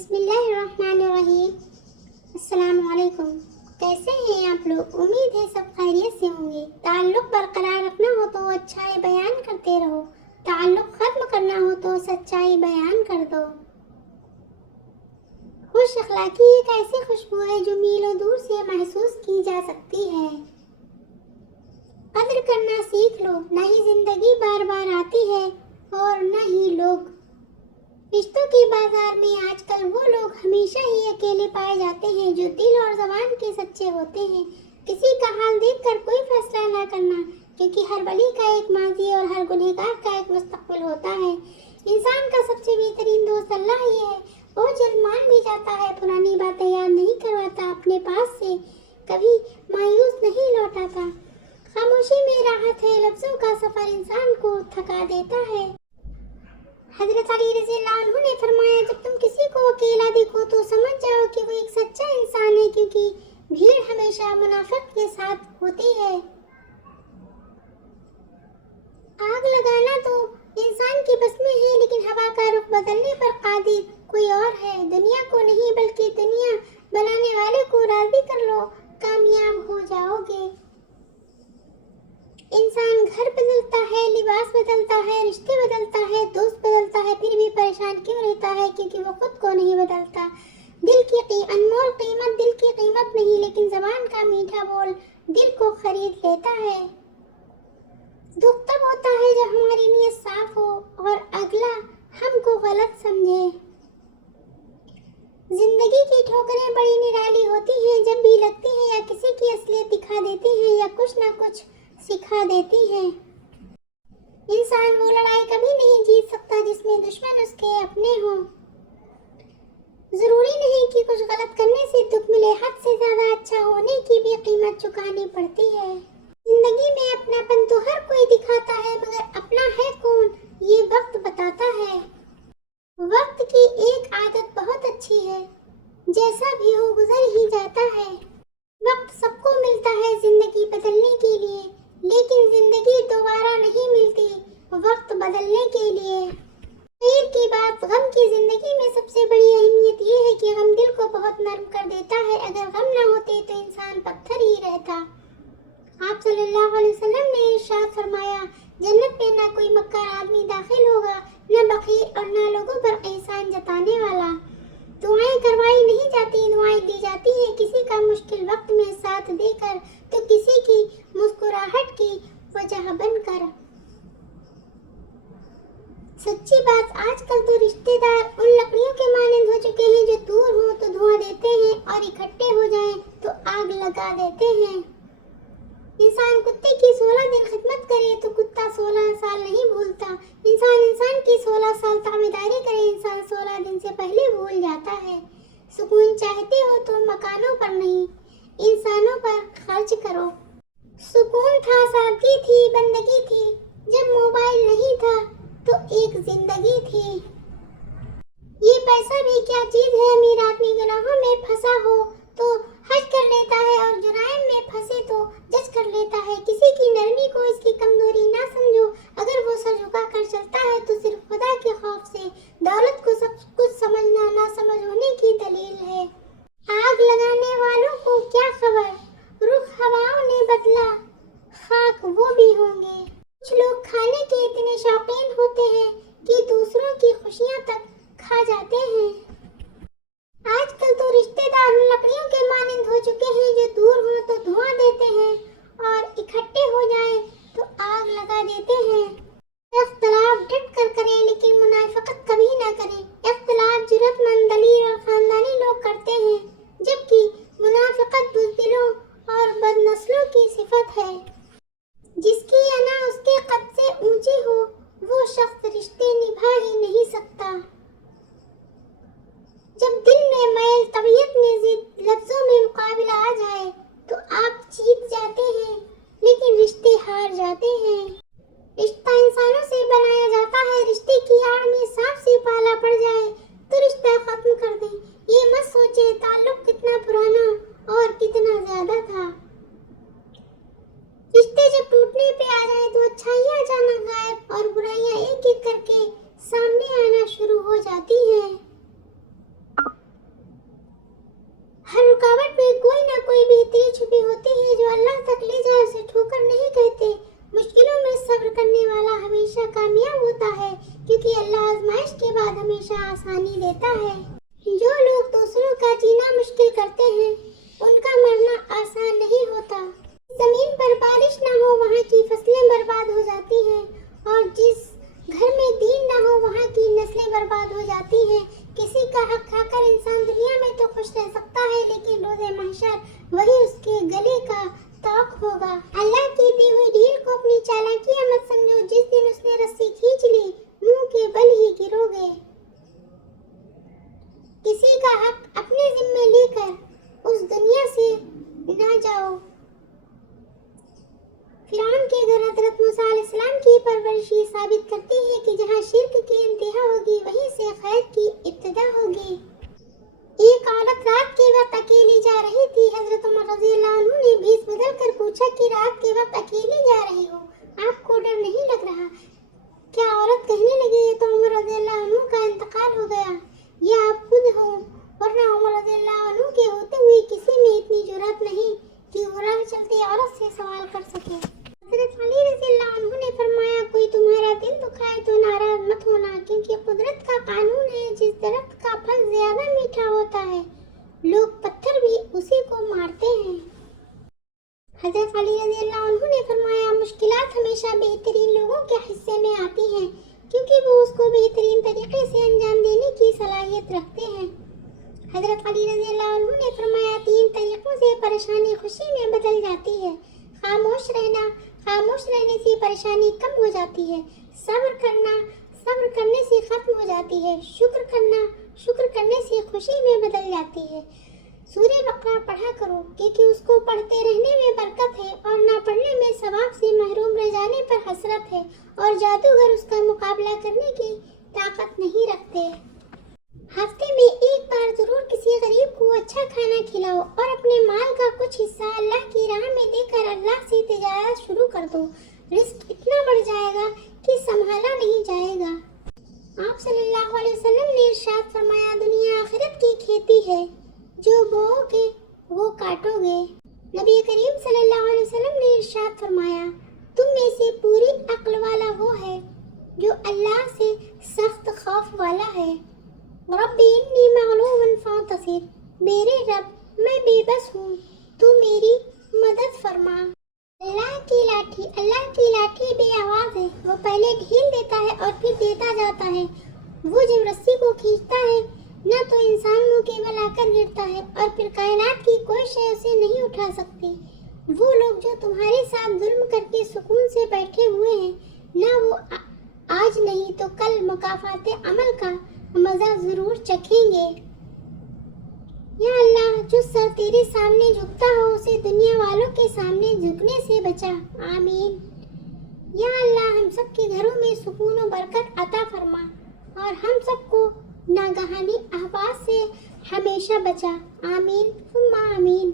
بسم اللہ الرحمن الرحیم۔ السلام علیکم، کیسے ہیں آپ لوگ؟ امید ہے سب خیریت سے ہوں گے۔ تعلق برقرار رکھنا ہو تو اچھائی بیان کرتے رہو، تعلق ختم کرنا ہو تو سچائی بیان کر دو۔ خوش اخلاقی ایک ایسی خوشبو ہے جو میلوں دور سے محسوس کی جا سکتی ہے۔ قدر کرنا سیکھ لو، نہ ہی زندگی بار بار آتی ہے اور نہ ہی لوگ۔ رشتوں کے بازار میں آج کل وہ لوگ ہمیشہ ہی اکیلے پائے جاتے ہیں جو دل اور زبان کے سچے ہوتے ہیں۔ کسی کا حال دیکھ کر کوئی فیصلہ نہ کرنا، کیونکہ ہر ولی کا ایک ماضی اور ہر گنہگار کا ایک مستقبل ہوتا ہے۔ انسان کا سب سے بہترین دوست اللہ ہی ہے۔ بہت جلد مان بھی جاتا ہے، پرانی باتیں یاد نہیں کرواتا، اپنے پاس سے کبھی مایوس نہیں لوٹاتا۔ خاموشی میں راحت ہے، لفظوں کا سفر انسان کو تھکا دیتا ہے۔ حضرت علی رضی اللہ عنہ نے فرمایا، جب تم کسی کو اکیلا دیکھو تو سمجھ جاؤ کہ وہ ایک سچا انسان ہے، کیونکہ بھیڑ ہمیشہ منافق کے ساتھ ہوتی ہے۔ آگ لگانا تو انسان کے بس میں ہے، لیکن ہوا کا رخ بدلنے پر قادر کوئی اور ہے۔ دنیا کو نہیں بلکہ دنیا بنانے والے کو راضی کر لو، کامیاب ہو جاؤ گے۔ انسان گھر بدلتا ہے، لباس بدلتا ہے، رشتے بدلتا ہے، دوست بدلتا ہے، پھر بھی پریشان کیوں رہتا ہے؟ کیونکہ وہ خود کو نہیں بدلتا۔ دل کی انمول قیمت دل کی قیمت نہیں، لیکن زبان کا میٹھا بول دل کو خرید لیتا ہے۔ دکھ تب ہوتا ہے جب ہماری نیت صاف ہو اور اگلا ہم کو غلط سمجھے۔ زندگی کی ٹھوکریں بڑی نرالی ہوتی ہیں جب بھی لگتی ہیں، یا کسی کی اصلیت دکھا دیتی ہیں یا کچھ نہ کچھ سکھا دیتی ہیں۔ انسان وہ لڑائی کبھی نہیں جیت سکتا جس میں دشمن اس کے اپنے ہوں۔ ضروری نہیں کہ کچھ غلط کرنے سے دکھ ملے، حد سے زیادہ اچھا ہونے کی بھی قیمت چکانی پڑتی ہے۔ زندگی میں اپنا پن تو ہر کوئی دکھاتا ہے، مگر اپنا ہے کون یہ وقت بتاتا ہے۔ وقت کی ایک عادت بہت اچھی ہے، جیسا بھی ہو گزر ہی جاتا ہے۔ وقت سب کو ملتا ہے زندگی بدلنے کے لیے، لیکن زندگی دوبارہ نہیں ملتی وقت بدلنے کے لیے۔ خیر کی بات، غم کی زندگی میں سب سے بڑی اہمیت یہ ہے کہ غم دل کو بہت نرم کر دیتا ہے۔ اگر غم نہ ہوتے تو انسان پتھر ہی رہتا۔ آپ صلی اللہ علیہ وسلم نے ارشاد فرمایا، جنت میں نہ کوئی مکار آدمی داخل ہوگا، نہ بخیل اور نہ لوگوں پر احسان جتانے والا۔ دعائیں کروائی نہیں جاتی، دعائیں دی جاتی ہیں۔ کسی کا مشکل وقت میں ساتھ دے کر تو کسی کی مسکراہٹ کی وجہ بن کر۔ سچی بات، آج کل تو رشتے دار ان لکڑیوں کے مانند ہو چکے ہیں جو دور ہوں تو دھواں دیتے ہیں اور اکٹھے ہو جائیں تو آگ لگا دیتے ہیں۔ انسان کتے کی 16 دن خدمت کرے تو کتا 16 سال نہیں بھولتا۔ انسان کی 16 سال تابعداری کرے، انسان 16 دن سے پہلے بھول جاتا ہے۔ سکون چاہتے ہو تو مکانوں پر نہیں، انسانوں پر خرچ کرو۔ سکون تھا، سادگی تھی، بندگی تھی، جب موبائل نہیں تھا تو ایک زندگی تھی۔ یہ پیسہ بھی کیا چیز ہے؟ امیر آدمی گناہوں میں پھنسا ہو تو حج کر لیتا ہے اور جرائم میں پھنسے تو جج کر لیتا ہے۔ کسی کی نرمی کو اس کی کمزوری نہ سمجھو، اگر وہ سر جھکا کر چلتا ہے تو صرف خدا کے خوف سے۔ دولت کو سب کچھ سمجھنا نہ سمجھ ہونے کی دلیل ہے۔ آگ لگانے والوں کو کیا خبر، رخ ہواؤں نے بدلا، خاک وہ بھی ہوں گے۔ کچھ لوگ کھانے کے اتنے شوقین ہوتے ہیں کہ دوسروں کی خوشیاں تک کھا جاتے ہیں۔ آج کل تو رشتے دار لکڑیوں کے مانند ہو چکے ہیں جو دور ہوں تو دھواں دیتے ہیں اور اکٹھے ہو جائیں تو آگ لگا دیتے ہیں۔ اختلاف ڈٹ کر کریں، لیکن منافقت کبھی نہ کریں۔ اختلاف جرأت مند ठोकर नहीं कहते। मुश्किलों में सब्र करने वाला हमेशा कामयाब होता है, क्योंकि अल्लाह आजमाइश के बाद हमेशा आसानी देता है। जो लोग दूसरों का जीना मुश्किल करते हैं, उनका मरना आसान नहीं होता। जमीन पर बारिश न हो वहाँ की फसलें बर्बाद हो जाती हैं, और जिस घर में दीन न हो वहाँ की नस्लें बर्बाद हो जाती हैं। किसी का हक खाकर इंसान दुनिया में तो खुश रह सकता है, लेकिन रोज़े महशर वही उसके गले का ताक होगा। अल्लाह की दी हुई ढील को अपनी चालाकियां मत समझो। जिस दिन उसने रस्सी खींच ली, मुंह के बल ही गिरोगे। किसी का हक अपने जिम्मे लेकर उस दुनिया से ना जाओ। फिरौन के घर हज़रत मूसा अलैहिस्सलाम की परवरिश ये साबित करती है कि जहाँ शिर्क की इंतहा होगी, वहीं से खैर की इब्तिदा होगी। एक औरत रात के वक्त अकेली जा रही थी। हज़रत उमर रज़ियल्लाहु अन्हु ने भेष बदल कर पूछा कि रात के वक्त अकेली जा रही हो, आपको डर नहीं लग रहा क्या? औरत कहने लगी, ये तो उमर रज़ियल्लाहु अन्हु का इंतकाल हो गया, ये आप खुद हो, वरना उमर रज़ियल्लाहु अन्हु के होते हुए किसी में इतनी जुर्रत नहीं कि वो राह चलती औरत से सवाल कर सके। हज़रत अली रज़ियल्लाहु अन्हु ने फरमाया, कोई तुम्हारा दिल दुखाए तो नाराज मत होना, क्योंकि कुदरत का कानून है, जिस दरख्त का फल ज्यादा मीठा होता है, लोग पत्थर भी उसी को मारते हैं। हज़रत अली रज़ियल्लाहु अन्हु ने फरमाया, मुश्किलात हमेशा बेहतरीन लोगों के हिस्से में आती हैं, क्योंकि वो उसको बेहतरीन तरीके से अंजाम देने की सलाहियत रखते हैं। हज़रत अली रज़ियल्लाहु अन्हु ने फरमाया, 3 तरीकों से परेशानी खुशी में बदल जाती है। खामोश रहने से परेशानी कम हो जाती है। सब्र करने से खत्म हो जाती है। शुक्र करने से खुशी में बदल जाती है। सूरह बकरा पढ़ा करो, क्योंकि उसको पढ़ते रहने में बरकत है, और ना पढ़ने में सवाब से महरूम रह जाने पर हसरत है, और जादूगर उसका मुकाबला करने की ताकत नहीं रखते। हफ्ते में एक बार जरूर किसी गरीब को अच्छा खाना खिलाओ, और अपने माल का कुछ हिस्सा अल्लाह की राह में देकर अल्लाह से तिजारत शुरू कर दो। रिस्क इतना बढ़ जाएगा कि संभाला नहीं जाएगा। आप सल्लल्लाहु अलैहि वसल्लम ने इरशाद फरमाया, दुनिया आखिरत की खेती है, जो बोओगे वो काटोगे। नबी करीम सल्लल्लाहु अलैहि वसल्लम ने इरशाद फरमाया, तुम में से पूरी अक्ल वाला वो है जो अल्लाह से सख्त खौफ वाला है। रब्बी इन्नी मग़लूबुन फ़ांतसिर, मेरे रब मैं बेबस हूँ, तू मेरी मदद फरमा। अल्लाह की लाठी बेआवाज़ है, वो पहले ढील देता है और फिर देता जाता है। वो जब रस्सी को खींचता है, न तो इंसान मुंह के बल आकर गिरता है, और फिर कायनात की कोई शय उसे नहीं उठा सकती। वो लोग जो तुम्हारे साथ जुल्म करके सुकून से बैठे हुए हैं, ना वो आज नहीं तो कल मुकाफाते अमल का मजा जरूर चखेंगे। या अल्लाह, जो सर तेरे सामने झुकता हो उसे दुनिया वालों के सामने झुकने से बचा। आमीन। या अल्लाह, हम सब के घरों में सुकून और बरकत अता फरमा, और हम सबको नागहानी आवाज से हमेशा बचा। आमीन सुम्मा आमीन।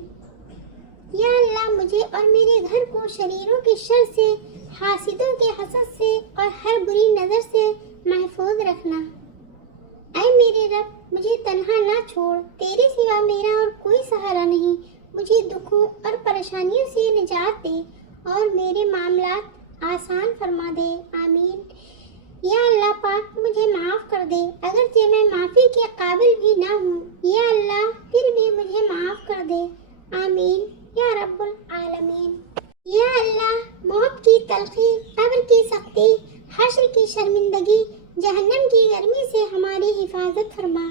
या अल्लाह, मुझे और मेरे घर को शरीरों के शर से, हासिदों के हसद से और हर बुरी नज़र से महफूज रखना। ऐ मेरे रब, मुझे तन्हा ना छोड़, तेरे सिवा मेरा और कोई सहारा नहीं। मुझे दुखों और परेशानियों से निजात दे, और मेरे मामलात आसान फरमा दे। आमीन। या अल्लाह पाक, मुझे माफ़ कर दे, अगरचे मैं माफ़ी के काबिल भी ना हूँ। या अल्लाह, फिर भी मुझे माफ़ कर दे। आमीन या रब्बुल आलमीन। या अल्लाह, मौत की तलखी, कब्र की सख्ती, हश्र की शर्मिंदगी, जहन्नम की गर्मी से हमारी हिफाजत फरमा।